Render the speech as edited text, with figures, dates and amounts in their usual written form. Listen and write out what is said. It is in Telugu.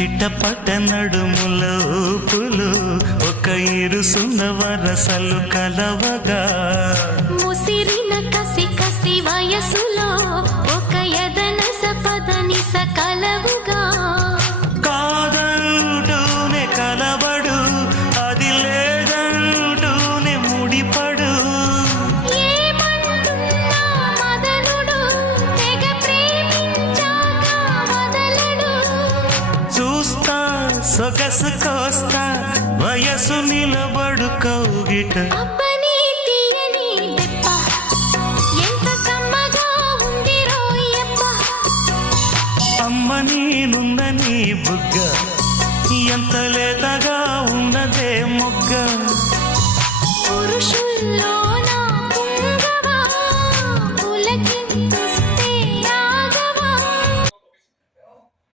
చిట్టపట్ట నడుముల ఊపులు ఒక ఇరుసున్న వరసలు కలవగా ముసిరిన కసి కసి వయసులో ఒక యదన సపదని సకలవుగా కాదంటూనే కలబడు అది లేదంటూనే ముడిపడు ఏమంటున్నా మదనుడు తెగ ప్రేమించాక వదలడు చూస్తా సొగసు కోస్తా వయసు నిలబడు కౌగిట అబ్బని తీయని దెబ్బ ఎంత కమ్మగా ఉంది రోయప్ప అమ్మ నేనున్న నీ బుగ్గ ఎంత లేతగా ఉన్నదే మొగ్గ పురుషుల్లో